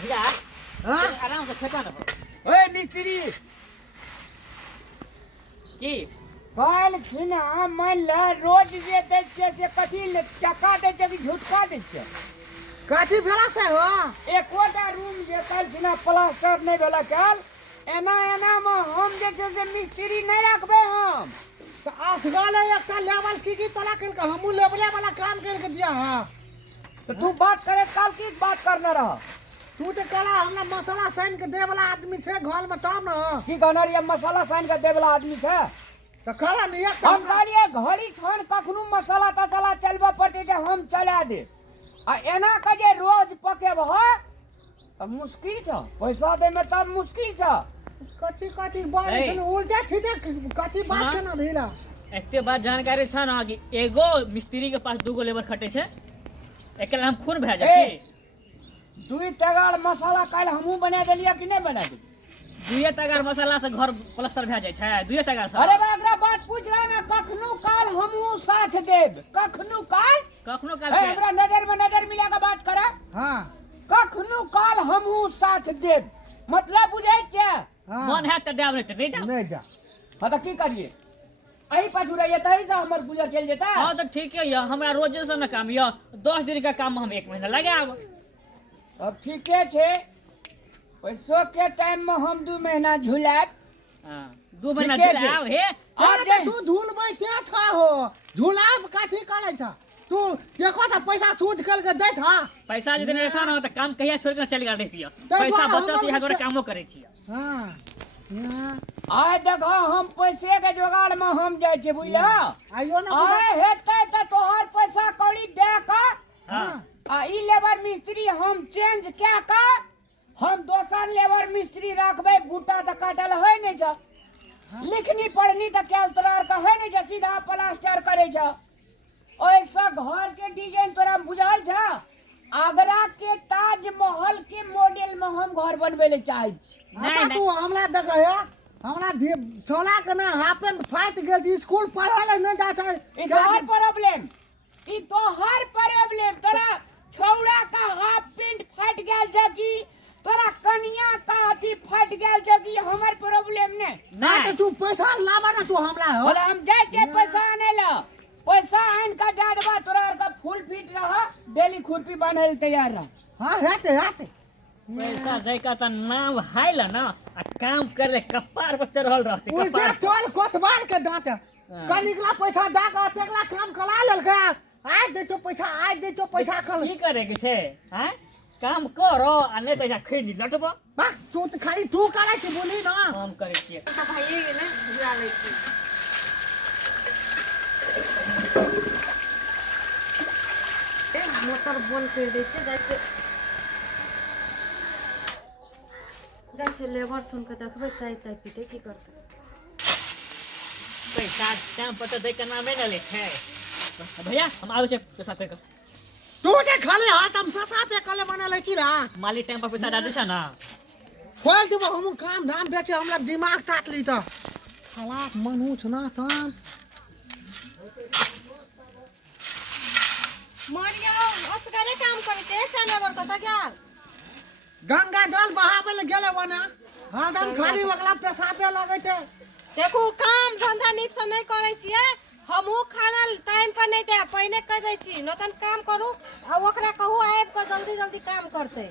भैया हां आराम से खेता ना ओए मिस्त्री की काल खिना मान ला रोज जे दै छै से कथी टका दै छै कि झुटका दै छै काठी भेला से हो एकोटा रूम जे काल खिना प्लास्टर नहीं भेला काल एना एना में हम जे छै से मिस्त्री नहीं रखबे हम तो असगाले एकटा लेवल की तोला कर के हमू लेवले वाला काम कर के दिया हां तो तू बात करे काल की बात करना रहा तू तो कला हमरा मसाला साइन के दे वाला आदमी छे घर में तब न की कहना रे मसाला साइन के दे वाला आदमी छै तो कला नहीं एक हम कहलिए घड़ी छान कखनु मसाला तसाला चलबे पड़ते जे हम चला दे आ एना के जे रोज पकेब ह त मुश्किल छ पैसा दे में तब मुश्किल छ कथी बात ए। छे उल्टा छीटे कथी बात सुना। केना भेला एते बात जानकारी छ ना कि एगो मिस्त्री के पास दूगो लेबर खटे छै एकरा हम खून भए ए। जाए दुई टगार मसाला काल हमहू बना देलिया कि नहीं बना देलिया दुए टगार मसाला से घर प्लास्टर भए जाए छै दुए टगार से अरे बा एकरा बात पूछ रहा ना कखनु काल हमहू साथ देब कखनु काल कखनो ए, काल हमरा नजर में नजर मिला के बात करा हां कखनु काल हमहू साथ देब मतलब बुझै छै हां मन है त देब नहीं त नहीं जा हाँ तो की करिए अही पाछू रहिए तही से हमर गुजर चल जेता हां तो ठीक है या हमरा रोजे से ना काम या 10 दिन का काम हम 1 महीना लगाब अब ठीके छे पैसों के टाइम में हम 2 महीना झुलाब हां 2 महीना ठीके छै। चलाव हे अरे तू झूलबै ते छ हो झूलाब काठी करे छ तू एको त पैसा सूद कर के दे छ पैसा जे देने रहता ना त काम कहिया छोड़ के चल गेल रहितिय ताहि पैसा दुआरे बचल हमर से यहाँ बच्चा- कामो करे छियै हां हां आय देखो हम पैसे के जोगाड़ में हम जाय छे बुझला आइयो ना आय हेतै त तोहर पैसा कौड़ी दे के हां आ ई लेबर मिस्त्री हम चेंज क्या के हम दोसर लेबर मिस्त्री रखबै बूटा त काटल है नहीं छ लिखनी पढ़नी त केल तोरा के है नहीं छ सीधा प्लास्टर करे छ ऐसा घर के डिजाइन तोरा बुझल छ आगरा के ताजमहल के मॉडल में हम घर बनवे ले चाहे छी अच्छा तू हमरा देख है हमरा छोला के ना हाफ पैंट फाट गेल छी स्कूल पढ़े ले नहीं जा छै ई तोहर प्रॉब्लम ई तोहर प्रॉब्लम तोरा छौड़ा का हाफ पैंट फट गेल छ कि तोरा कनिया का अथी फट गेल छ कि हमर प्रॉब्लम ने ना तो तू पैसा लाबा ना तू हमरा हो बोले हम जाय छे पैसा आने ला पैसा आन का दे देबा तोरा आर का फुल फिट रह डेली खुरपी बांधे ले तैयार रह हां हेते पैसा दे का त नाम हाइल ना आ काम करे ले कपार पर चढ़ल रहते उल्टे कपार चल कोतवार के दांत कनिकला पैसा दा के तेकला काम करा लेल के आज दे तो पैसा कल की करे के छै हैं काम करो आ नहीं त खैनी लटबो बा तू तो खाली तू करे छी बोली ना हम करे छियै भाइए गेलै बुझा लै छी मोटर बंद कर दै छै जाइ छै लेबर सुन के देखबै चाय ताय पीते की करतै पैसा टाइम पर त दे के नामे न ले छै भैया हम आबै छै पैसा कर तू ते खाली हाथ हम पैसा पे कले बना ले छी ना मालिक टाइम पर पैसा दे दे छै ना खोल देबो हम काम धाम बेचे हमरा दिमाग काट ली त खलाक मनुछ ना काम मरिया असगरे काम करे छै एकटा लेबर कत गेल गंगा जल बहावे ले गेले वना हरदम खाली वगला पैसा पे लगे छै देखू काम धंधा नीक से नहीं करे छियै हमहू खाना टाइम पर नहीं दे पहिने कह दै छी नतन काम करू आ ओकरा कहू आबि के जल्दी जल्दी काम करते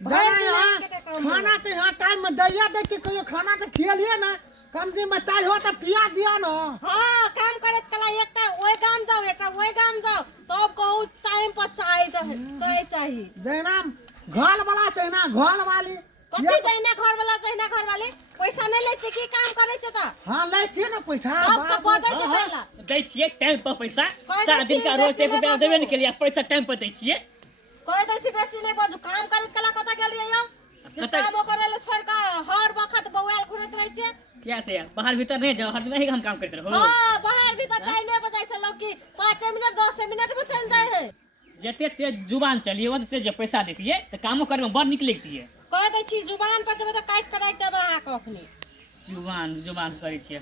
भरि दिन यहाँ एक के काम खाना तो यहाँ टाइम में दैया दे छै कहियो खाना तो खियलिए ना कम दिन में चाय हो तो पिया दिया ना हाँ काम करत कला एकटा ओइ गाम जाओ एकटा ओइ गाम जाओ तब कहू टाइम पर चाय चाहिए जैना घर वाला तैना घर वाली कथी जहिना घर वाला जहिना घर वाली पैसा नहीं ले छी की काम करे छै त हाँ ले छी ना पैसा तब तो बजै छै पहिला दै छियै टाइम पर पैसा कह दै सारा दिन का छियै, रोज बेसी 1 रुपया नहि देबे नहीं के लिए पैसा टाइम पर दै छियै कह दै छी बेसी नहीं बाजू काम करत कला कत गेल रहियो जे कतऽ- काम करे ले छोड़ के हर वक्त बौआल घुरत रहे छै क्या से यार बाहर भीतर नहीं जाओ हर दिन ही हम काम करते रहो हां बाहर भी त टाइम में बजाय छै लोग की 5 मिनट 10 मिनट में चल जाए है जते तेज जुबान चलिए वो तेज पैसा देतिए तो कामो करे में बड़ निक लगतिए कह दै छी जुबान पर जेबै त काट के राख देबै अहाँ कखनी जुबान करे छियै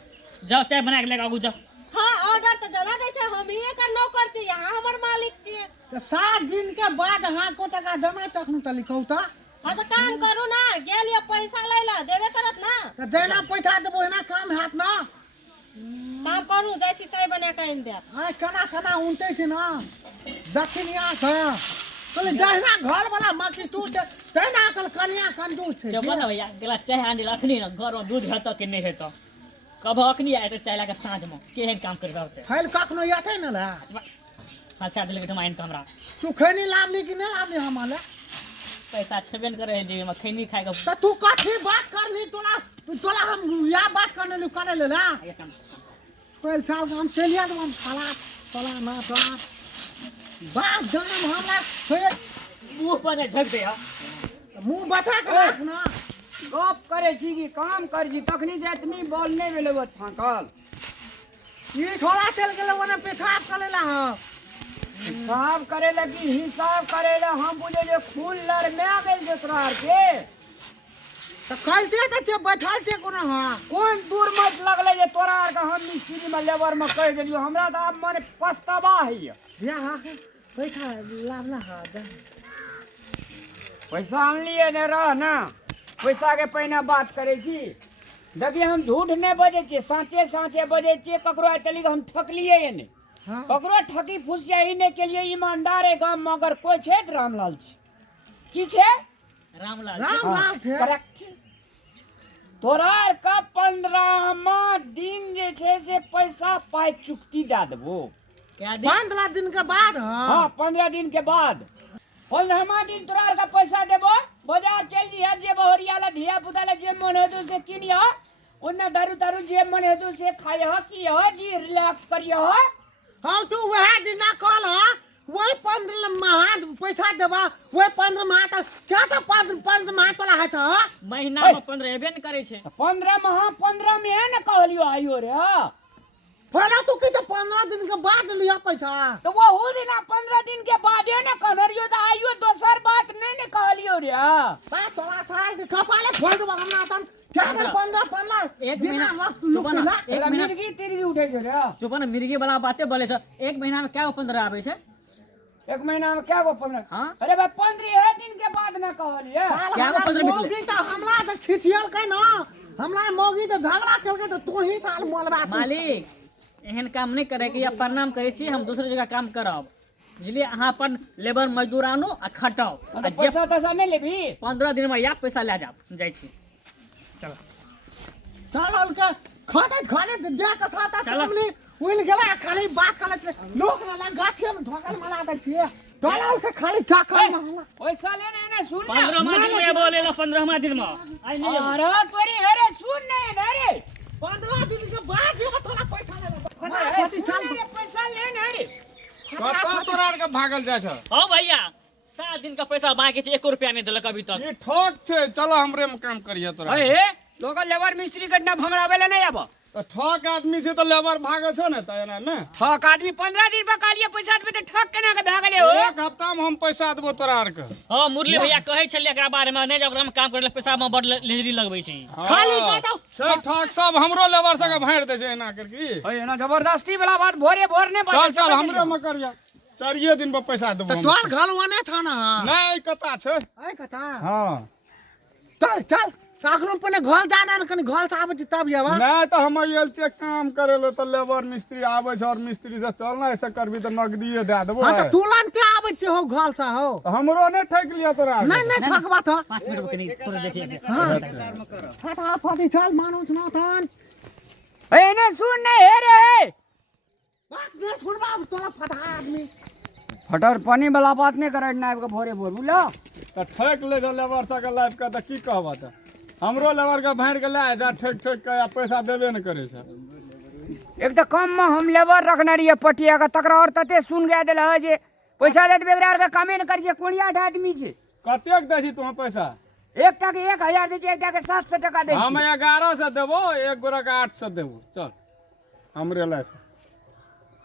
जाओ चाय बना के लेके आगू जाओ हाँ ऑर्डर तो जना दै छै हम ही एकर नौकर छी अहाँ हमर मालिक छियै तो 7 दिन के बाद हाँ को टका देना तखन तो लिखौ त हाँ तो काम करू ना, गेल ये पैसा लै ला देबे करत ना। तो जेना पैसा देबो एना काम हैत ना। काम करू, जाइ छी चाय बना के आनि देब। आइ केना केना उनटे छै ना दक्षिणिया से कहले जहिना घर वाला माकी तू तेना कल कनिया कंजूस छै। जब ना भैया गिलास चाय आनि अखनी ना घर में दूध हेत कि नहीं हेत कब अखनी आए चाय लाके साँझ में केहन काम कर रहते फैल कखनो याते न ला फंसा दिल के आइन हमरा तू खैनी लावली कि नहीं लावली हमले पैसा छेबे न करे जे में खैनी खाए के तो तू कथी बात करली तोला तोला हम या बात करने लू करे ले ला पहल साल हम चलिया तो हम फला ना तो बाप जन्म हमरा फिर मुंह पर झक दे मुंह बचा के रख ना। गप करे छी कि काम कर जी तखनी जे इतनी बोलने में लेबो थाकल ये छोड़ा चल गेले ओने पेशाब करे ला हिसाब करे लगी हिसाब करे ला हम बुझे जे फूल लड़ में आ गेल जे तोरा के तो कहते त जे बैठल छै कोना हां कौन दूर मत लगले जे तोरा आर के हम मिस्त्री में लेबर में कह देलियो हमरा त अब मन पछतावा है या हां पैसा लावला हां पैसा आनलिए ने रह ना पैसा के पहिने बात करे छी देखिए हम झूठ नहीं बजे छी साँचे साँचे बजे छी ककरो आतली हम ठकलिए ये नहीं हां ककरो ठकी फुसियाही ने के लिए ईमानदार है गांव में अगर कोई छै त रामलाल छी की छै रामलाल राम थे करेक्ट तोरा आर का 15वां दिन जे छै से पैसा पाई चुकती दे देबो क्या दिन 15 दिन के बाद हां हाँ 15 दिन के बाद 15वां दिन तोरा आर का पैसा देबो बाजार चल जी जे बहरिया ला धिया पुता ला जे मन हेतु से किनिया ओना दारू दारू जे मन हेतु से खाय ह की ह जी रिलैक्स करियो ह हां तू वह दिन कल वही 15 माह पैसा देबा वही 15 माह तक क्या तो 15 माह तोला है छ महीना में 15 एबे न करे छे 15 माह 15 में है न कहलियो आइयो रे फड़ा तू की तो 15 दिन के बाद लिया पैसा तो वो हो दिन 15 दिन के बाद है न कहलियो त आइयो दोसर बात नहीं न कहलियो रे बा तोला साल के कपाले फोड़ देबा हमरा तन क्या 15 एक दिन महीना वक्त लुक ला एक महीना मिर्गी तिरगी उठे छै रे चुप न मिर्गी वाला बातें बोले छ एक महीना में क्या 15 आवे छे एक महीना में क्या गो 15 हाँ? अरे भाई 15 दिन के बाद न कहलिए क्या को 15 निकले? मोगी तो हमला से खिचियल के ना हमरा मोगी तो झगड़ा करके तो तू ही साल मोलबा मालिक एहन काम नहीं करे कि प्रणाम करे छी हम दूसरे जगह काम करब बुझलिए अहाँ अपन लेबर मजदूर आनो आ खटाओ आ जे पैसा तैसा नहीं लेबी 15 दिन में या पैसा ले जाब जाय छी चलो चल के खाने दे के साथ चलो। चमली उइल गेला खाली बात करत लोग ना गाछी में ढोकल मला दै छिए चल के खाली चाकल में पैसा लेने ने सुन 15वां दिन में बोले ला 15वां दिन में आई नहीं अरे तोरी अरे सुन नहीं ना रे 15 दिन के बाद ये थोड़ा पैसा अरे चल पैसा लेने रे कतऽ तोरा आर के भागल जाइ छ हां भैया 7 दिन का पैसा बाकी छे 1 रुपया नहीं देलक अभी तक ई ठोक छै चलो हमरे में काम करिए तोरा ए लोग लेबर मिस्त्री के ना भंगड़ावे ले नहीं आबो तो ठोक आदमी छै तो लेबर भागे छो ने त एना ने ठक आदमी 15 दिन पर कहलिए पैसा देबे तो ठक केना के भागले हो एक हफ्ता में हम पैसा देबो तोरा आर के हां मुरली भैया कहे छले एकरा बारे में नहीं जब हम काम करे पैसा में बड़ लेजरी लगबै छी खाली बताओ छै ठोक सब हमरो लेबर सके भाड़ दे छै एना करके ओए ना जबरदस्ती वाला बात भोरे भोर ने चल चल हमरे में करिए 4 दिन पर पैसा देबो तो तोर घलवाने था ना नहीं कता छै आई कथा हां चल चल काखनो पने घर जाना न कनी घर से आबै छी तब येबा नहीं तो हम आयल छै काम करे ले तो लेबर मिस्त्री आबै छै और मिस्त्री से चलना ऐसे करबी तो नगदिए दे देबो हां तो तुरंत आबै छी हो घर से हो तो हमरो ने ठक लिया तोरा आर के। नहीं नहीं ठकबा तो 5 मिनट कनी तोरे जैसे फटाफट चल मानो न तन ए ने सुन नहीं हे रे बात दे सुनबा तोरा फटा आदमी फटर पानी वाला बात नहीं करे ना के भोरे भोर बुझलो तो ठक ले जो लेबर सके लाइफ का तो की कहबा त हमरो लेबर के भाड़ के ले जा ठक ठक के पैसा देबे न करे छै एक तो कम में हम लेबर रखना रहिए पटिया का तकरा और तते सुन गया दिल है जे पैसा दे देबे एकरा के कामे न करिए कोनिया आदमी छे कतेक दै छी तू पैसा एक टा के 1000 दे एक टा के 700 टका दे हम 1100 देबो एक गोरा के 800 देबो चल हमरे ला से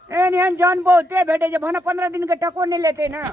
एन जान बहुते भेटे जे भने 15 दिन के टको नहीं लेते ना